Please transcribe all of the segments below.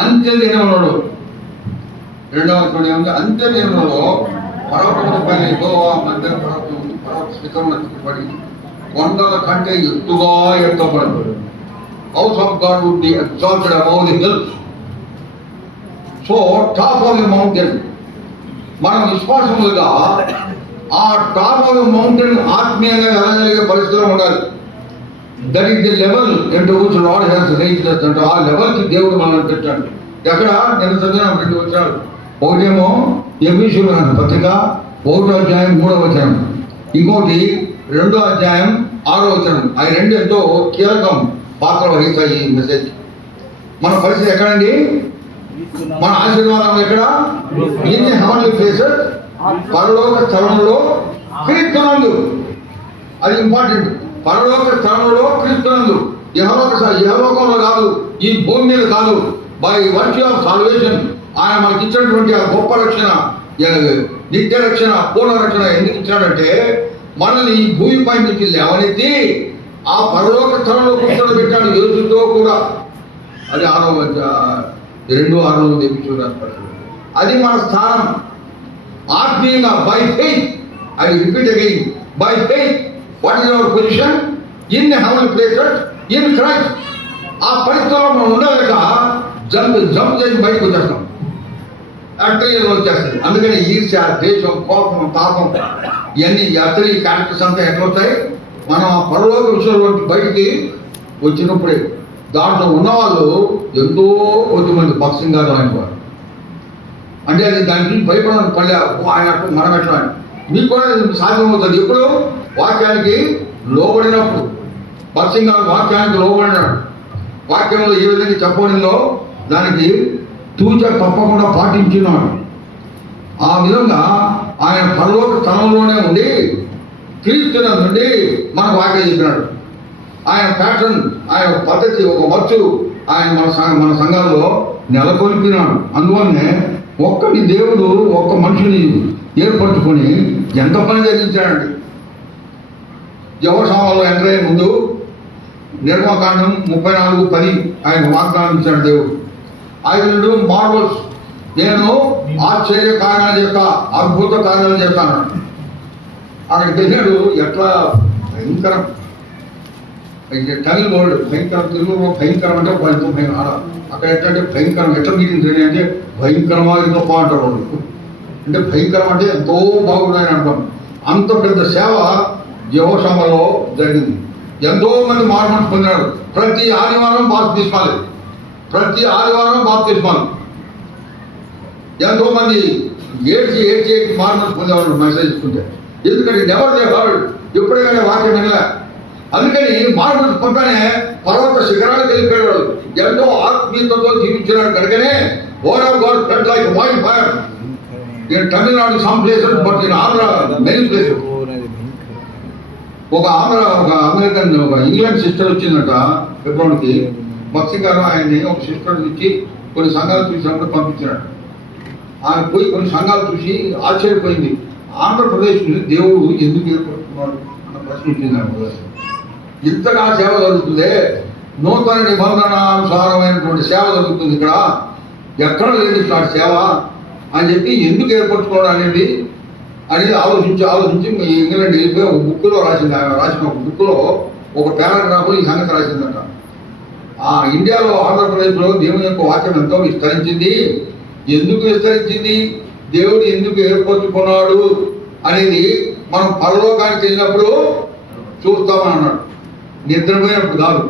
అంత్యదినములలో రెండవ చూడండి ఏముంది, అంత్యదినములలో పర్వతముల పైన యెహోవా మందిర పర్వత శిఖరమున ఎత్తబడి కొండల కంటే ఎత్తుగా ఎత్తబడదు. House of God would be exalted above the hills. So top of the mountain మనం విశ్వాసములుగా ఆ టాప్ ఆఫ్ ది మౌంటైన్ ఆత్మీయంగా వెళ్ళగలిగే పరిస్థితిలో ఉండాలి. That is the level into which lord has raised us అంటే ఆ లెవెల్కి దేవుడు మనల్ని పెట్టాడు. ఎక్కడ నేను చదివిన 2 వచనాలు. ఒకటేమో ఎఫెసీయులకు రాసిన పత్రిక 1వ అధ్యాయం 3వ వచనం, ఇంకోటి 2వ అధ్యాయం 6వ వచనం. ఆ రెండు ఎంతో కీలకం పాత్ర వహిస్తాయి ఈ మెసేజ్. మన పరిస్థితి ఎక్కడండి? మన ఆశీర్వాదం ఎక్కడ? ఇన్ హెవెన్లీ ప్లేసెస్, పరలోక స్థలంలో క్రీస్తునందు. అది ఇంపార్టెంట్. పరలోక స్థలంలో క్రీస్తునందు. ఇహలోకంలో కాదు, ఈ భూమి మీద కాదు. బై వర్చ్యూ ఆఫ్ సాల్వేషన్ ఆయన మనకి ఇచ్చినటువంటి ఆ గొప్ప రక్షణ, నిత్య రక్షణ, పూర్ణ రక్షణ ఎందుకు ఇచ్చాడంటే మనల్ని ఈ భూమిపై నుంచి లేవనెత్తి ఆ పరలోక స్థలంలో కూర్చోబెట్టాడు యేసుతో కూడా. అది 2:6 తెప్పించుకున్నారు. అది మన స్థానం. ఆత్మీయంగా by faith, I repeat again, by faith what is our position in heavenly places in Christ. ఆ పరిస్థితుల్లో మనం ఉండలేక జంప్ చేసి బయటకు వచ్చేస్తాం, యాక్టరీలో వచ్చేస్తుంది. అందుకని ఈర్ష్య, దేశం, కోపం, తాపం ఇవన్నీ యాత్రీ క్యారెక్టర్స్ అంతా ఎట్లా వస్తాయి? మనం ఆ పరలోక విషయంలో బయటికి వచ్చినప్పుడే. దాంట్లో ఉన్నవాళ్ళు ఎంతో కొద్దిమంది పక్షంగారు ఆయన వారు. అంటే అది దాని గురించి భయపడడానికి పడలే. ఆయన మనం ఎట్లా మీకు కూడా సాధ్యమవుతుంది ఎప్పుడు? వాక్యానికి లోబడినప్పుడు. పక్షంగారు వాక్యానికి లోబడినాడు. వాక్యంలో ఏ విధంగా చెప్పబడిందో దానికి తూచ తప్పకుండా పాటించినాడు. ఆ విధంగా ఆయన పరలోక స్థలంలోనే ఉండి క్రీస్తున నుండి మనకు వాక్యం చెప్పినాడు. ఆయన ప్యాటర్న్, ఆయన పద్ధతి, ఒక వర్చు ఆయన మన సంఘాల్లో నెలకొల్పినాడు. అందువల్లనే ఒక్కటి దేవుడు ఒక్క మనిషిని ఏర్పరచుకొని ఎంత పని జరిగించాడండి. యెహోషువలో ఎంటర్ అయ్యే ముందు నిర్మకాండం 34:10 ఆయన వాగ్దానం ఇచ్చాడు దేవుడు. ఆయన మార్వల్స్, నేను ఆశ్చర్య కార్యాలు యొక్క అద్భుత కార్యాలు చేస్తాను. అక్కడికి వెళ్ళాడు. ఎట్లా భయంకరం, తమిళ వర్డ్ భయంకరం, తెలుగులో భయంకరం అంటే భయం. అక్కడ ఎట్లంటే భయంకరం, ఎట్లా మీటింగ్ అంటే భయంకరమా గొప్ప అంటారు వాళ్ళు. అంటే భయంకరం అంటే ఎంతో బాగున్నాయని అంటాం. అంత పెద్ద సేవ యెహోషువలో జరిగింది. ఎంతో మంది మార్మన్స్ పొందినారు. ప్రతి ఆదివారం బాప్తిస్మాలు, ప్రతి ఆదివారం బాప్తిస్మాలు. ఎంతో మంది ఏడ్చి మార్మన్స్ పొందేవాళ్ళు మెసేజ్ ఇస్తుంటే. ఎందుకంటే నెవర్ దే హర్డ్, ఎప్పుడైనా వాక్యం వినలే. అందుకని మార్మన్స్ పంపనే పర్వత శిఖరాలకు వెళ్ళిపోయాడు. ఎంతో ఆత్మీయతతో జీవించినాడు కనుకనే word of God spread like wild fire in Tamil Nadu some places, but in Andhra many places. ఒక అమెరికన్, ఒక ఇంగ్లాండ్ సిస్టర్ వచ్చిందట ఫిబ్రవరికి. భక్తి గారు ఆయన్ని ఒక సిస్టర్ ఇచ్చి కొన్ని సంఘాలు చూసినప్పుడు పంపించినాడు. ఆయన పోయి కొన్ని సంఘాలు చూసి ఆశ్చర్యపోయింది. ఆంధ్రప్రదేశ్ దేవుడు ఎందుకు ఏర్పడుతున్నాడు అన్న ప్రశ్న వచ్చింది. ఇంతగా సేవ జరుగుతుంది, నూతన నిబంధనానుసారమైనటువంటి సేవ జరుగుతుంది ఇక్కడ, ఎక్కడ లేదు ఇట్లాంటి సేవ అని చెప్పి ఎందుకు ఏర్పరచుకోవడం అనేది ఆలోచించి ఇంగ్లాండ్ వెళ్ళిపోయి ఒక బుక్లో రాసింది. ఆయన రాసిన ఒక బుక్లో ఒక పారాగ్రాఫ్లో ఈ సంగతి రాసిందట. ఇండియాలో, ఆంధ్రప్రదేశ్లో దేవుని యొక్క వాక్యం ఎంతో విస్తరించింది. ఎందుకు విస్తరించింది, దేవుడు ఎందుకు ఏర్పరచుకున్నాడు అనేది మనం పరలోకానికి వెళ్ళినప్పుడు చూస్తామని అన్నాడు. నిద్రపోయినప్పుడు కాదు,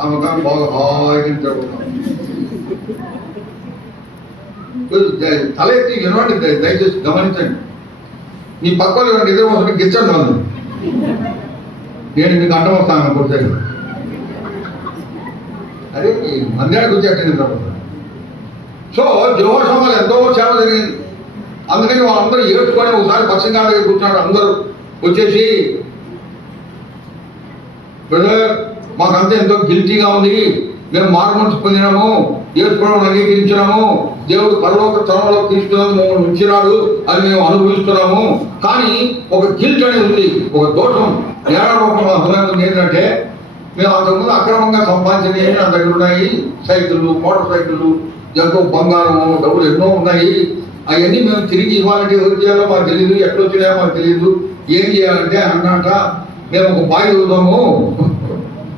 ఆమె బాగా హాయిగా నిద్రపోతాం. తలెత్తి వినవండి, దయచేసి గమనించండి. మీ పక్కలో నిద్రపోతుంటే గిచ్చండి వాళ్ళు. నేను మీకు అడ్డం వస్తాను కొద్దిగా. అదే మందిరానికి వచ్చి అట్టే నిద్రపోతాను. సో యెహోషువలో ఎంతో సేవ జరిగింది. అందుకని వాళ్ళందరూ ఏడ్చుకొని ఒకసారి పక్షంగా దగ్గర కూర్చున్నాడు. అందరూ వచ్చేసి, బ్రదర్ మాకంతా ఎంతో గిల్టీగా ఉంది, మేము మార్మన్స్ పొందినాము, ఏర్పడం అంగీకరించినాము, దేవుడు పరలోక స్థలంలో క్రీస్తునందు మమ్మల్ని ఉంచినాడు, అది మేము అనుభవిస్తున్నాము. కానీ ఒక గిల్ట్ అనేది ఉంది, ఒక దోషం నేర రూపంలో హృదయం ఉంది. ఏంటంటే మేము అంతకుముందు అక్రమంగా సంపాదించినవి నా దగ్గర ఉన్నాయి, సైకిళ్ళు, మోటార్ సైకిళ్ళు, ఎంతో బంగారం డబ్బులు ఎన్నో ఉన్నాయి. అవన్నీ మేము తిరిగి ఇవ్వాలంటే ఎవరు చేయాలో మాకు తెలియదు, ఎట్లా వచ్చినాయో మాకు తెలియదు, ఏం చేయాలంటే అన్నట మేము ఒక బావి చూద్దాము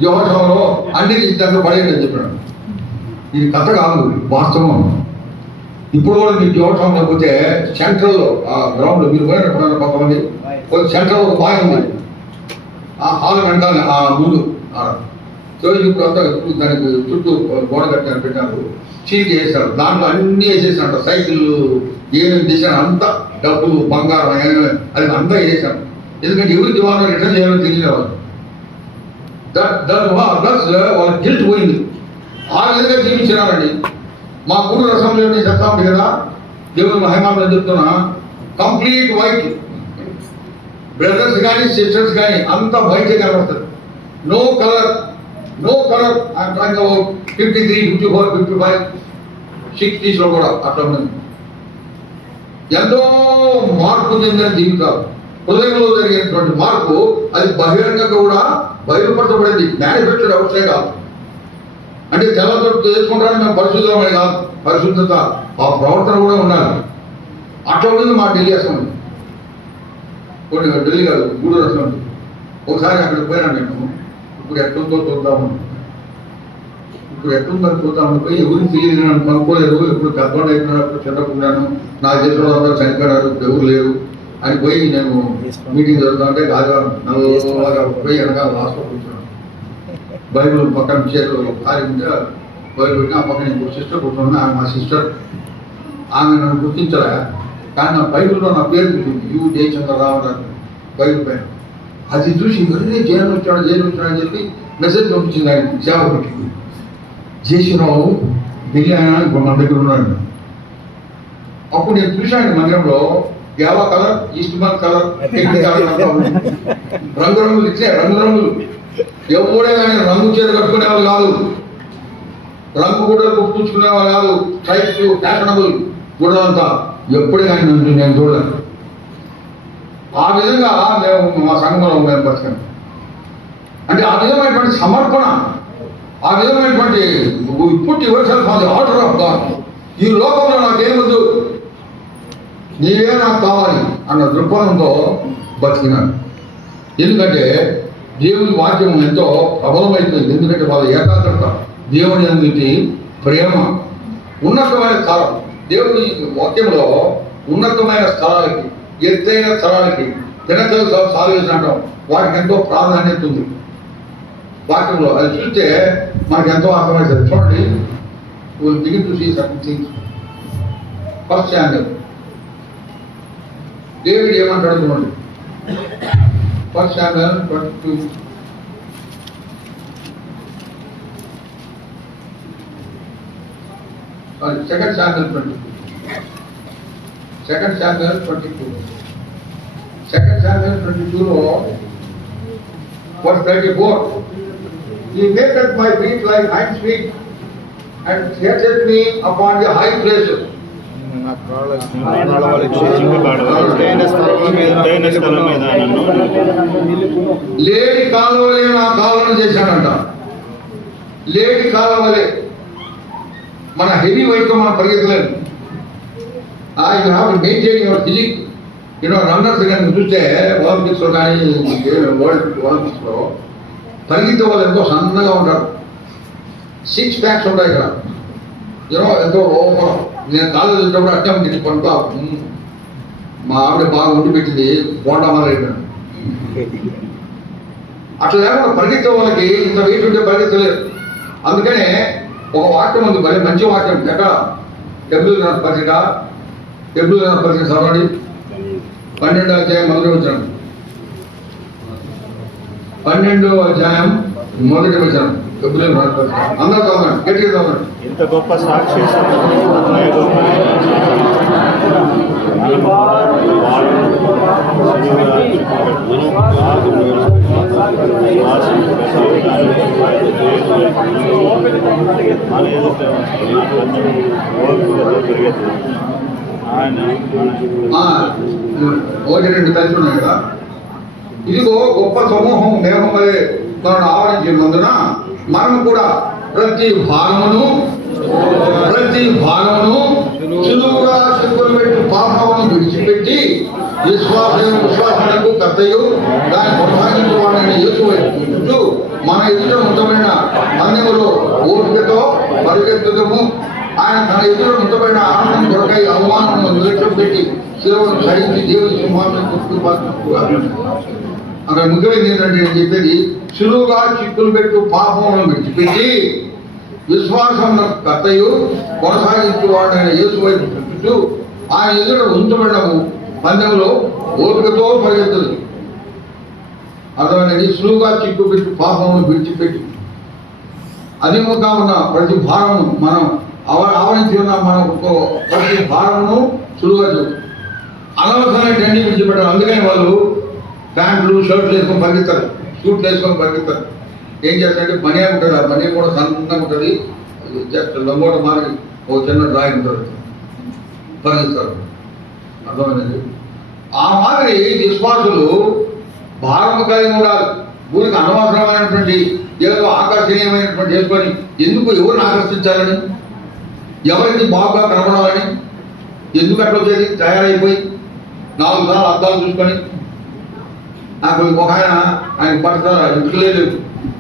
యోగంలో అన్ని దాంట్లో పడేయండి అని చెప్పాడు. ఇది కథ కాదు, వాస్తవం. ఇప్పుడు కూడా మీకు యోగంలో పోతే సెంట్రల్లో ఆ గ్రౌండ్లో మీరు పోయినప్పుడు కొంతమంది సెంట్రల్ ఒక బావి ఉంది, ఆ హాల్ వెనకాల ఆ ముందు ఇప్పుడు అంతా దానికి చుట్టూ గోడ కట్టారు, పెట్టారు, చీకి వేశారు, దాంట్లో అన్నీ వేసేసాడు. సైకిళ్ళు ఏమేమి చేశాను అంతా, డబ్బులు బంగారం అది అంతా వేసాను. ఎందుకంటే ఎవరికి వాళ్ళు రిటర్న్ చేయాలని తెలియదు. వాళ్ళ గిల్ట్ పోయింది. ఆ విధంగా జీవించినారండి. మా గూడూరు అసెంబ్లీలో నేను చెప్తా ఉంది కదా, దేవుడు మహిమాలో చెప్తున్నా, కంప్లీట్ వైట్ బ్రదర్స్ కానీ సిస్టర్స్ కానీ అంతా వైటే కనబడుతుంది. నో కలర్ 53, 54, 55, 60s కూడా అట్లా ఉన్నది. ఎంతో మార్పు చెందిన జీవితాలు, హృదయంలో జరిగినటువంటి మార్పు అది బహిరంగంగా కూడా బయలుపరచబడింది. మ్యానుఫ్యాక్చర్ అవసరం కాదు. అంటే తెల్లతో చేసుకుంటారని మేము పరిశుద్ధమని కాదు, పరిశుద్ధత ఆ ప్రవర్తన కూడా ఉండాలి. అట్లా ఉన్నది మా ఢిల్లీ అసెంబ్లీ. కొన్ని ఢిల్లీ కాదు, గూడూరు అసెంబ్లీ. ఒకసారి అక్కడికి పోయినా నేను, ఇప్పుడు ఎట్లుందో చూద్దామని. ఇప్పుడు ఎట్లుందని చూద్దామని పోయి ఎవరికి తెలియదు, నన్ను కనుక్కోలేదు. ఇప్పుడు పెద్దవాడు అయిపోయినప్పుడు చిన్నకున్నాను, నా దేశంలో అందరూ చనిపోయారు, ఎవరు లేరు అని పోయి నేను మీటింగ్ జరుగుతుంటే గాజు నల్లగా పోయి వెనకాల లాస్ట్లో కూర్చున్నాను. బైబిల్ పక్కన చేతులు ఖాళీ ఉంటే బైబిల్ పెట్టి ఆ పక్కన ఇంకో సిస్టర్ కూర్చున్నా. ఆమె మా సిస్టర్. ఆమె నన్ను గుర్తించలే, కానీ నా బైబిల్లో నా పేరు ఉంటుంది, యు జయచంద్రరావు అని బైబిల్ పైన. అది చూసి ఇవన్నీ జైలు వచ్చాడు అని చెప్పి మెసేజ్ పంపించింది ఆయన సేవకుడికి. జేసీరావు ఢిల్లీ ఆయన ఇప్పుడు మన దగ్గర ఉన్నాడు. అప్పుడు నేను చూశాను మందిరంలో యావా కలర్, ఈస్ట్మన్ కలర్, రంగురంగులు ఇచ్చే రంగురంగులు. ఎవడే కానీ రంగు చీర కట్టుకునేవాళ్ళు కాదు, రంగు గుడ్డలు గుర్తుంచుకునేవాళ్ళు కాదు. స్ట్రైప్స్ ఫ్యాషనబుల్ గుడ్డలంతా ఎప్పుడే కానీ నేను చూడలేదు. ఆ విధంగా మేము మా సంఘంలో మేము బతికాం. అంటే ఆ విధమైనటువంటి సమర్పణ, ఆ విధమైనటువంటి పుట్టి వర్షాలు for the order of God. ఈ లోకంలో నాకేమొద్దు, నీవే నాకు కావాలి అన్న దృక్పథంతో బతికినాను. ఎందుకంటే దేవుని వాక్యం ఎంతో ప్రబలమైపోయింది. ఎందుకంటే వాళ్ళ ఏకాగ్రత, దేవుని అందుటి ప్రేమ, ఉన్నతమైన స్థలం. దేవుని వాక్యంలో ఉన్నతమైన స్థలాలకి, ఎత్తైన స్థలాలకి, పినకలు సాల్వేషన్ అంటాం, వాటికి ఎంతో ప్రాధాన్యత ఉంది వాక్యంలో. అది చూస్తే మనకు ఎంతో అర్థమవుతుంది. చూడండి, will begin to see certain things. First Samuel David ఏమంటాడు చూడండి. First Samuel 22. Second Samuel 22. Second Samuel 22లో verse 34. He maketh my feet like hinds feet and setteth me upon the high places. లేడి కాలువలే నా కాలువను చేశాడంట. లేడి కాలువలే. మన హెవీ వైట్ మనం పరిగెత్తలేదు. You have to maintain your physique. Runners కానీ చూస్తే ఒలింపిక్స్లో కానీ వరల్డ్ ఒలింపిక్స్లో పరిగెత్తే వాళ్ళు ఎంతో సన్నగా ఉంటారు. 6 ప్యాక్స్ ఉంటాయి ఇక్కడ. ఎంతో లోపల. నేను కాలేజ్ వచ్చినప్పుడు అట్టం తిని పడుతా. మా ఆవిడ బాగా ఉండి పెట్టింది, బోండా మొదలైపోయాను. అట్లా లేకుండా పరిగెత్తే వాళ్ళకి ఇంత వెయిట్ ఉంటే పరిగెత్తలేదు. అందుకనే ఒక వాక్యం ఉంది, భలే మంచి వాక్యం. ఎక్కడ డబ్ల్యూ పత్రిక చదవండి. 12వ అధ్యాయం మొదటి వచనం. 12వ అధ్యాయం మొదటి వచనం. అందరూ చదవండి, గట్టిగా చదవండి. ఇంత గొప్ప సాక్షి ఒకటి రెండు కలిసి ఉన్నాయి కదా. ఇదిగో గొప్ప సమూహం మేఘమలే మనను ఆవరించినందున మనం కూడా ప్రతి భాగమును ప్రతి భాగమును సులువుగా సిక్కులు పెట్టి పాపమును విడిచిపెట్టి విశ్వాసమునకు కర్తయు దాన్ని కొనసాగించేవాడని యేసు వైపు మన ఎదుట ఉంచబడిన పందెములో ఓపికతో పరిగెత్తుదము. ఆయన తన ఎదుట ఉంచబడిన ఆనందం కొరకై అవమానమును నిర్లక్ష్యం పెట్టి శిలువను సహించి దేవుని సింహాసనం. అక్కడ ముఖ్యమైనది ఏంటంటే నేను చెప్పేది, సులువుగా చిక్కులు పెట్టు పాపములను విడిచిపెట్టి విశ్వాసమున కర్తయు కొనసాగించేవాడైన యేసు వైపు చూపుతూ ఆయన ఎదుట ఉంచబడము పందెంలో ఓపికతో పరిగెత్తుదు. అర్థమైనది. సులువుగా చిక్కు పెట్టి పాపమును విడిచిపెట్టి అధికంగా ఉన్న ప్రతి భారమును మనం ఆవరించి ఉన్న మన ప్రతి భారమును సులువుగా అనవసరమైన అన్ని విడిచిపెట్టారు. అందుకని వాళ్ళు ప్యాంట్లు షర్ట్లు వేసుకొని పరిగెత్తారు, సూట్లు వేసుకొని పరిగెత్తారు. ఏం చేస్తారంటే బనియా ఉంటుంది, ఆ బనియా కూడా సన్నగా ఉంటుంది, జస్ట్ లంగోట మారి ఒక చిన్న డ్రాయింగ్ ఉంటుంది, పరిగెత్తారు. అర్థమైనది. ఆ మాదిరి విశ్వాసులు భారము కలిగి ఉండాలి. ఊరికి అనవసరమైనటువంటి ఏదో ఆకర్షణీయమైనటువంటి చేసుకొని ఎందుకు ఎవరిని ఆకర్షించాలని, ఎవరికి బాగా కనపడాలని, ఎందుకు అట్లా వచ్చేది తయారైపోయి 4 సార్లు అద్దాలు చూసుకొని. నాకు ఒక ఆయన పట్టుతారు ఇంట్లో లేదు,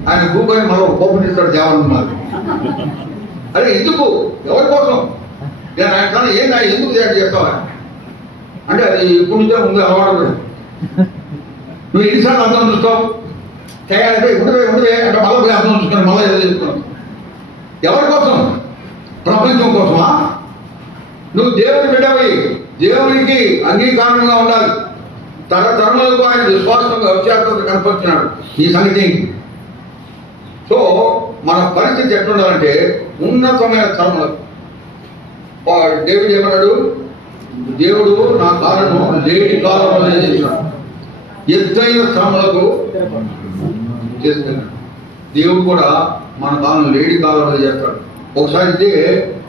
ఆయన కూకొని మరో కోపనిస్తాడు దేవాలన్నారు. అరే ఎందుకు, ఎవరి కోసం? నేను ఆయన కన్నా ఏం ఎందుకు చేస్తావా అంటే అది ఇప్పుడు నుంచే ముందు అలవాటు. నువ్వు ఎన్నిసార్లు అర్థం చూస్తావు, తయారైపోయి ఉండిపోయి అంటే మళ్ళీ పోయి అర్థం చూసుకున్నాను, మళ్ళీ ఏదో చేసుకున్నావు. ఎవరి కోసం? ప్రపంచం కోసమా? నువ్వు దేవుని బిడ్డవి, దేవునికి అంగీకారంగా ఉండాలి. తరతరములకు ఆయన విశ్వాసంగా వచ్చేంత కనపరిచినాడు. ఈ సంగతి ఏంటి? సో మన పరిస్థితి ఎట్లుండాలంటే ఉన్నతమైన తరములకు. దేవుడు ఏమన్నాడు? దేవుడు నా కాలను లేడి కాలంలో చేసినాడు, ఎత్తైన శ్రమలకు చేస్తున్నాడు. దేవుడు కూడా మన కాలం లేడి కాలంలో చేస్తాడు. ఒకసారి అయితే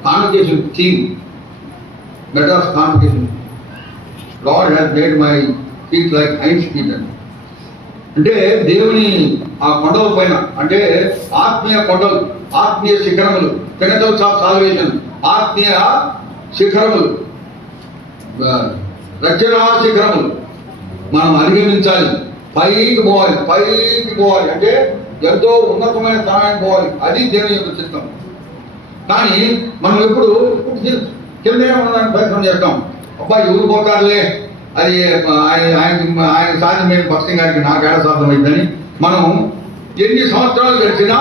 convocation theme, Madras convocation, God has made my feet like Heinz feet అని. అంటే దేవుని ఆ కొండల పైన, అంటే ఆత్మీయ కొండలు, ఆత్మీయ శిఖరములు, పినకల్స్ ఆఫ్ సాల్వేషన్, ఆత్మీయ శిఖరములు, రచనా శిఖరములు మనం అధిగమించాలి. పైకి పోవాలి అంటే ఎంతో ఉన్నతమైన స్థానానికి పోవాలి. అది దేవుని యొక్క చిత్తం. కానీ మనం ఎప్పుడు కిందనే ఉండడానికి ప్రయత్నం చేస్తాం. అబ్బాయి ఎవరు పోతారులే, అది ఆయన సాధ్యం మీద భక్తి గారికి నాకేడ సాధ్యమైందని మనం ఎన్ని సంవత్సరాలు గడిచినా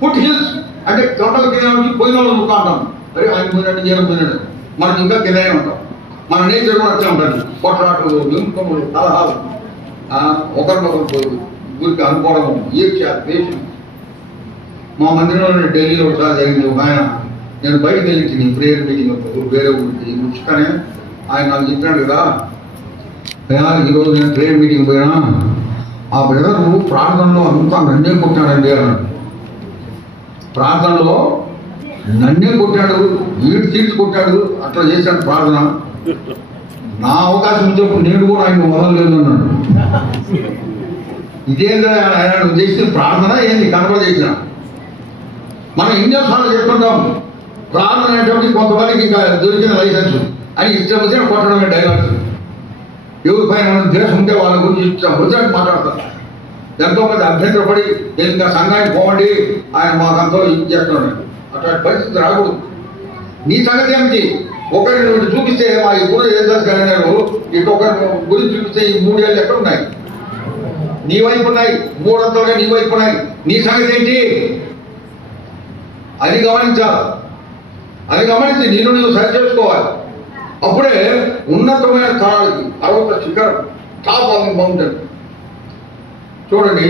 ఫుట్ హిల్స్ అంటే కొండల కింద నుంచి పోయిన వాళ్ళు ఉంటాం. మరి ఆయన పోయినట్టు జీవనం పోయినాడు, మనం ఇంకా కిందనే ఉంటాం. మన నేచర్ కూడా వచ్చే ఉంటుంది. కొట్లాటలు, నింపములు, కలహాలు, ఒకరినొకరు గురికి అనుకోవడం, ఈర్ష్య, ద్వేషం. మా మందిరంలో ఢిల్లీలో ఒకసారి జరిగింది. ఒక ఆయన, నేను బయటకు వెళ్ళి ప్రేయర్ మీటింగ్ వేరే ఊరికి ముచ్చుకనే ఆయన నాకు చెప్పినాడు కదా, ఈరోజు నేను ప్రేయర్ మీటింగ్ పోయినా ఆ బ్రదరు ప్రార్థనలో అంతా నన్నే కొట్టాడండి అన్నాడు. ప్రార్థనలో నన్నే కొట్టాడు, వీడు తీర్చి కొట్టాడు, అట్లా చేశాడు ప్రార్థన. నా అవకాశం వచ్చేప్పుడు నేను కూడా ఆయన వదలలేదు అన్నాడు. ఇదేంటో ఆయన చేసిన ప్రార్థన ఏంది కనపడ చేసిన. మనం ఎన్నోసార్లు చెప్పుకుంటాం ప్రార్థన అనేటువంటి కొంతమందికి ఇంకా దొరికిన లైసెన్స్ అని ఇష్టం వచ్చిన కొట్టడమే డైలాగ్స్. ఎవరిపైన ద్వేషం ఉంటే వాళ్ళ గురించి ఇష్టం వచ్చినట్టు మాట్లాడతారు. ఎంతోమంది అభ్యంతరపడి నేను ఇంకా సంఘానికి పోవండి, ఆయన మాకంతో ఇది చేస్తున్నాడు. అట్లాంటి పరిస్థితి రాకూడదు. నీ సంగతి ఏమిటి? ఒకరిని నువ్వు చూపిస్తే మా ఈ గురు ఏదారు ఇంకొకరి గురించి చూపిస్తే ఈ 3 ఏళ్ళు ఎక్కడ ఉన్నాయి? నీ వైపు ఉన్నాయి, 3 అంతలుగా నీ వైపు ఉన్నాయి. నీ సంగతి ఏంటి? అది గమనించాలి. అది గమనించి నువ్వు సరి చేసుకోవాలి. అప్పుడే ఉన్నతమైన స్థానాలకి, పర్వత శిఖరం, టాప్ ఆఫ్ మౌంటైన్. చూడండి,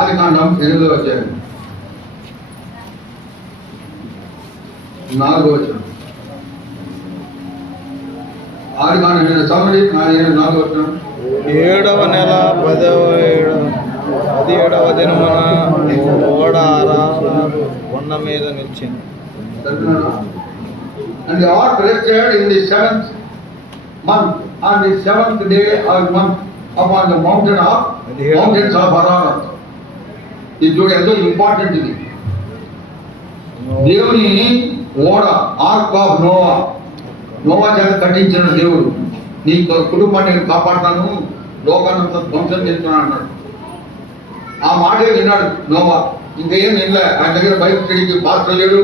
ఆదికాండం 8వ అధ్యాయం 4వ వచనం. ఆదికాండం 4వ వచనం. 7వ నెల 17వ దినమున ఓడ కొండ మీద నిలిచింది. And the Lord rested in the 7th month, on the 7th day or month, upon the mountains of Ararat. ఇది చూడ ఎంతో ఇంపార్టెంట్ ఇది. దేవుని ఓడ ఆర్క్ ఆఫ్ నోవా, నోవా చేత కట్టించిన దేవుడు నీ కుటుంబాన్ని నేను కాపాడుతాను, లోకాన్ని ధ్వంసం చేస్తున్నాను అన్నాడు. ఆ మాటే విన్నాడు నోవా. ఇంకేం వినలే. ఆయన దగ్గర బైబిల్ స్టడీకి పాత్ర లేడు,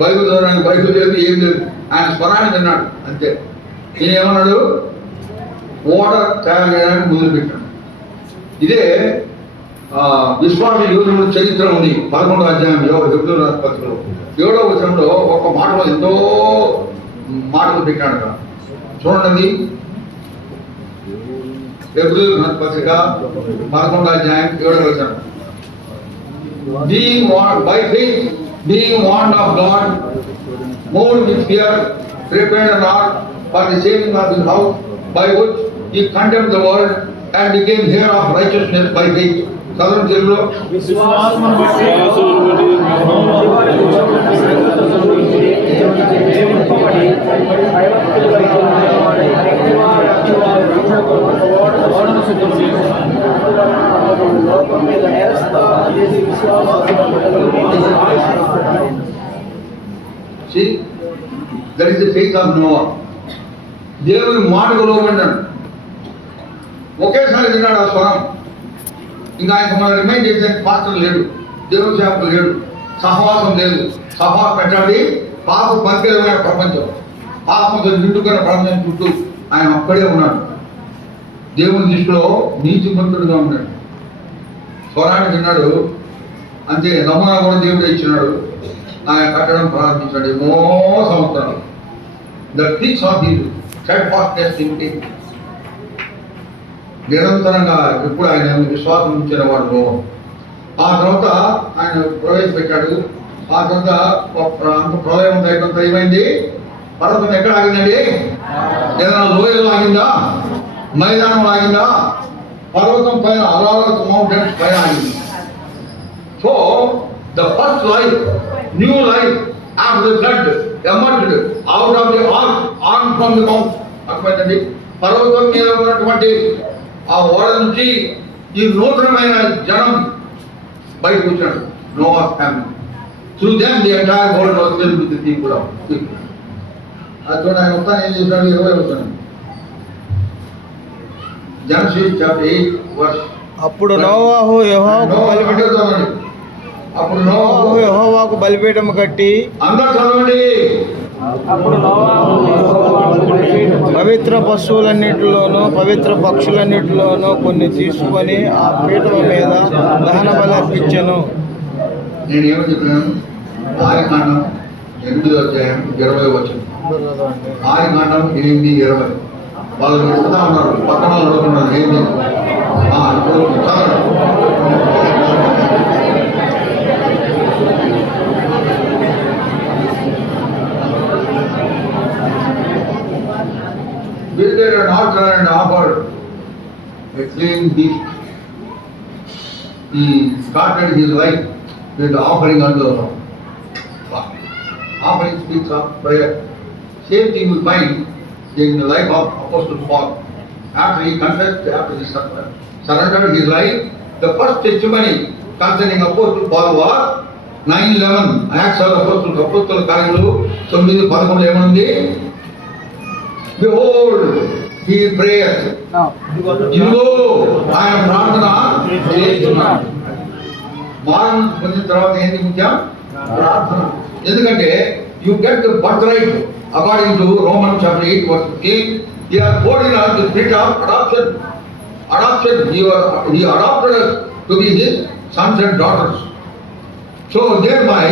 బైబిల్ చదవడానికి బైబిల్ లేదు, ఏం లేదు. ఆయన స్వరాన్ని విన్నాడు అంతే. ఈయన ఏమన్నాడు? ఓడ తయారు చేయడానికి మొదలుపెట్టాడు. ఇదే విశ్వాస యోధుల చరిత్ర ఉంది 11వ అధ్యాయం హెబ్రీ పత్రికలో 7వ వచనంలో ఒక మాటలో ఎంతో మాటలు పెట్టాడు. చూడండి, హెబ్రీ పత్రిక 11వ అధ్యాయం 7వ వచనం. Being warned by faith, being warned of God, moved with fear, prepared an ark for the saving of his house, by which he condemned the world and became heir of righteousness by faith. చదవడం తెలుగులో. See, that is the faith of Noah. దేవుని మాటకు లోబడ్డాడు. ఒకేసారి విన్నాడు ఆ స్వరం. ఇంకా ఆయనకు మనం రిమైండ్ చేసే పాత్ర లేడు, దేవుని సేవకు లేడు, సహవాసం లేదు. సభ పెట్టాలి. పాప పంకిలమైన ప్రపంచం, పాపంతో నిండుకున్న ప్రపంచం చుట్టూ ఆయన ఒక్కడే ఉన్నాడు. దేవుని దృష్టిలో నీతిమంతుడుగా ఉన్నాడు. స్వరాన్ని విన్నాడు అంతే. నమూనా కూడా దేవుడే ఇచ్చినాడు. ఆయన కట్టడం ప్రారంభించాడు ఎన్నో సంవత్సరాలు. The things of his steadfastness in faith. నిరంతరంగా ఎప్పుడు ఆయన విశ్వాసం ఉంచిన వాడు. ఆ తర్వాత ఆయన ప్రవేశపెట్టాడు. ఆ తర్వాత అంత ప్రళయం అయినంత ఏమైంది? పర్వతం ఎక్కడ ఆగిందండి? ఏదైనా లోయలో ఆగిందా? మైదానం ఆగిందా? పర్వతం పైన అరారత్ మౌంటైన్స్ పైన ఆగింది. So the first life, new life of the flood emerged out of the arm from the mount. అర్థమైందండి? పర్వతం మీద ఉన్నటువంటి ఆ ఓడ నుంచి ఈ నూతనమైన జనం బయటకు వచ్చాడు. Noah family. Through them the entire world was filled with the people of people. అది ఆయన మొత్తాన్ని ఏం చేశాడు? 20 వచనం. Genesis chapter 8 verse. అప్పుడు నోవాహు యెహోవాకు బలిపీఠము కట్టి, అందరూ చదవండి. పవిత్ర పశువులన్నిటిలోనూ పవిత్ర పక్షులన్నిటిలోనూ కొన్ని తీసుకొని ఆ పీఠము మీద దహన బలి అర్పించెను. నేను ఏమని చెప్పినాను? ఆదికాండం 8వ అధ్యాయం 20వ వచనం. ఆదికాండం 8:20. వాళ్ళు వెళ్తా ఉన్నారు, పక్కన అడుగుతున్నారు ఏంటి ఇప్పుడు built an altar and offered a clean beast. He started his life with offering unto the Lord. Offering speaks of prayer. Same thing we find in the life of Apostle Paul. After he confessed, after he surrendered his life, the first testimony concerning Apostle Paul was 9:11. Acts of the Apostles, అపోస్తలుల కార్యములు 9:13 ఏమనుంది? Behold, he prayers. ఇదిగో ఆయన ప్రార్థన చేస్తున్నాడు. మారం పొందిన తర్వాత ఏంటి ముఖ్యం? ప్రార్థన. ఎందుకంటే you get the birthright according to Romans chapter 8 verse 15. He has poured in us the spirit of adoption. He adopted us to be his sons and daughters. So thereby